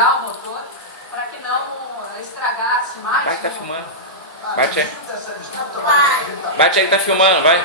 ligar o motor para que não estragasse mais. Vai que tá filmando. Bate aí. Bate aí que tá filmando, vai.